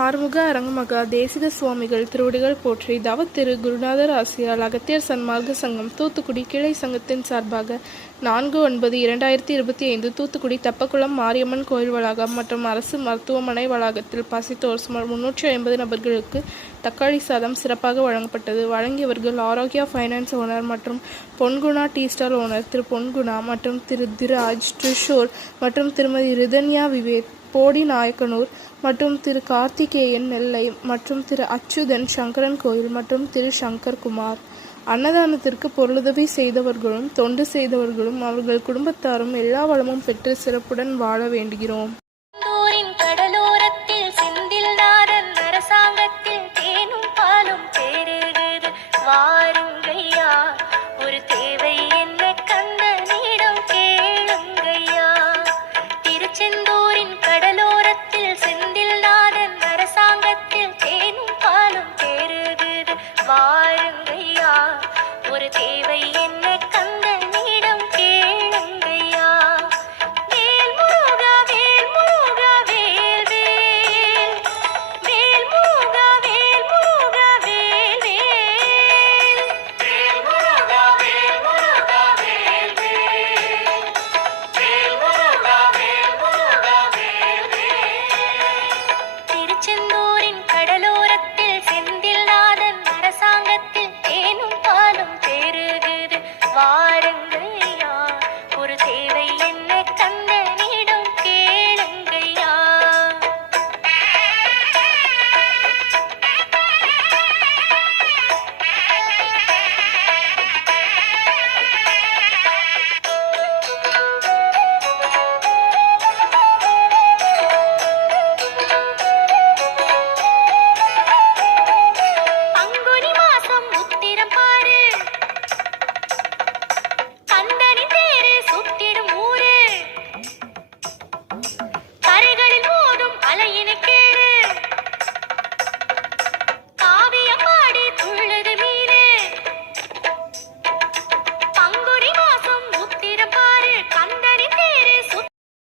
ஆறுமுக அரங்கமகா தேசிக சுவாமிகள் திருவடிகள் போற்றி. தவத்திரு குருநாதர் ஆசியால் அகத்தியர் சன்மார்க்க சங்கம் தூத்துக்குடி கிளை சங்கத்தின் சார்பாக 4/9/2025 தூத்துக்குடி தெப்பக்குளம் மாரியம்மன் கோயில் வளாகம் மற்றும் அரசு மருத்துவமனை வளாகத்தில் பசித்தோர் சுமார் 350 நபர்களுக்கு தக்காளி சாதம் சிறப்பாக வழங்கப்பட்டது. வழங்கியவர்கள் ஆரோக்கியா ஃபைனான்ஸ் ஓனர் மற்றும் பொன்குணா டீ ஸ்டால் ஓனர் திரு பொன்குணா மற்றும் திரு திராஜ் ட்ரிஷோர் மற்றும் திருமதி ரிதன்யா விவேக் போடி நாயக்கனூர் மற்றும் திரு கார்த்திகேயன் நெல்லை மற்றும் திரு அச்சுதன் சங்கரன் கோயில் மற்றும் திரு சங்கர் குமார். அன்னதானத்திற்கு பொருளுதவி செய்தவர்களும் தொண்டு செய்தவர்களும் அவர்கள் குடும்பத்தாரும் எல்லா வளமும் பெற்று சிறப்புடன் வாழ வேண்டுகிறோம்.